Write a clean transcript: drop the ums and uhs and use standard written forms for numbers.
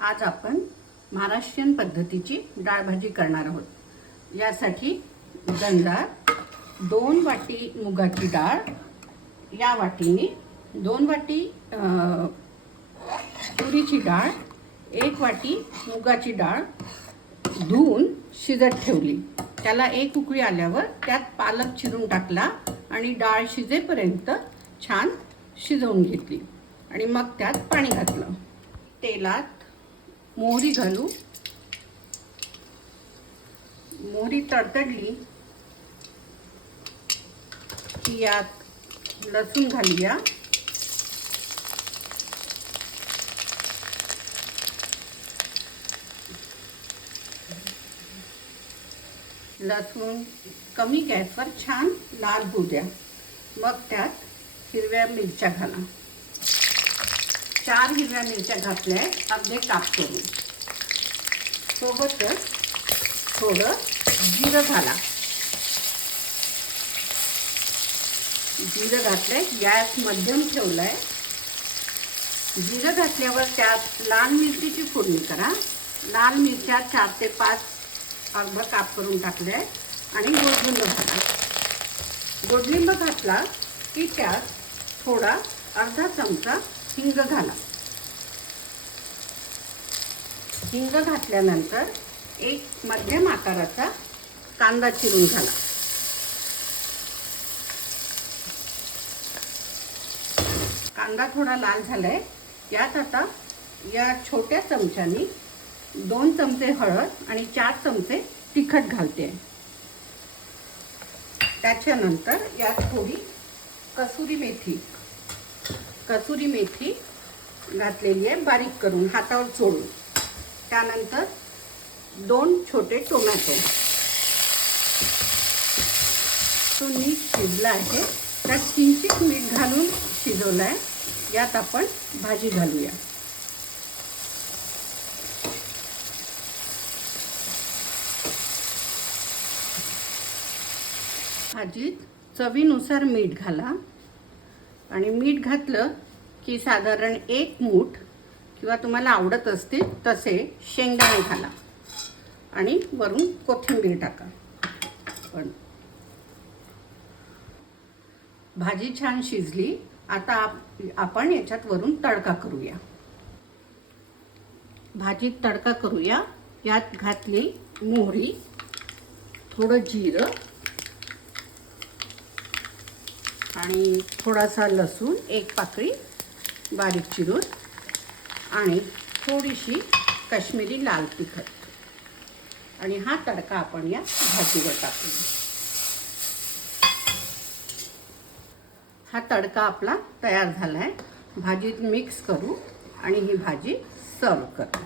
आज आपण महाराष्ट्रीयन पद्धतीची डाळ भाजी करणार आहोत। यासाठी गंजा 2 वाटी मुगाची डाळ, या वाटीने 2 वाटी तुरीची डाळ, 1 वाटी मुगाची डाळ धुवून शिजत ठेवली। त्याला एक उकळी आल्यावर त्यात पालक चिरून टाकला आणि डाळ शिजेपर्यंत छान शिजवून घेतली आणि मग त्यात पाणी घातलं। तेलात मोहरी घालू। मोहरी तडतडली की यात लसूण घालूया। लसूण कमी गॅसवर छान लाल होऊ द्या। मग त्यात हिरव्या मिरच्या घाला। 4 हिरव्या मिरच्या घातल्या, अर्धे काप करून। सोबतच थोडं जिरं घाला। जिरं घातलंय, गॅस मध्यम ठेवलाय। जिरं घातल्यावर त्यात लाल मिरचीची फोडणी करा। लाल मिरच्या 4 ते 5 अर्धा काप करून टाकले आणि गोडलिंब घाला। गोडलिंब घातला की त्यात थोडा अर्धा चमचा हिंग घाला। हिंग घातल्यानंतर एक मध्यम आकाराचा कांदा चिरून घाला। कांदा थोडा लाल झालाय, यात आता या छोट्या चमच्यानी 2 चमचे हळद आणि 4 चमचे तिखट घालते। त्याच्यानंतर यात थोडी कसुरी मेथी घातलेली आहे, बारीक करून हातावर चोळून। त्यानंतर 2 छोटे टोमॅटो। तो नीट शिजला आहे, त्यात किंचित मीठ घालून शिजवलाय। यात आपण भाजी घालूया। भाजीत चवीनुसार मीठ घाला आणि मीठ घातलं की साधारण 1 मूठ किंवा तुम्हाला आवडत असतील तसे शेंगदाणे घाला आणि वरून कोथिंबीर टाका। पण भाजी छान शिजली, आता आपण याच्यात वरून तडका करूया। भाजीत तडका करूया। यात घातली मोहरी, थोडं जिरं आणि थोडासा लसूण, 1 पाकळी बारीक चिरून आणि थोडीशी काश्मीरी लाल तिखट, आणि हा तडका आपण या भाजीवर टाकू। हा तडका आपला तयार झालाय। भाजीत मिक्स करू आणि ही भाजी सर्व करू।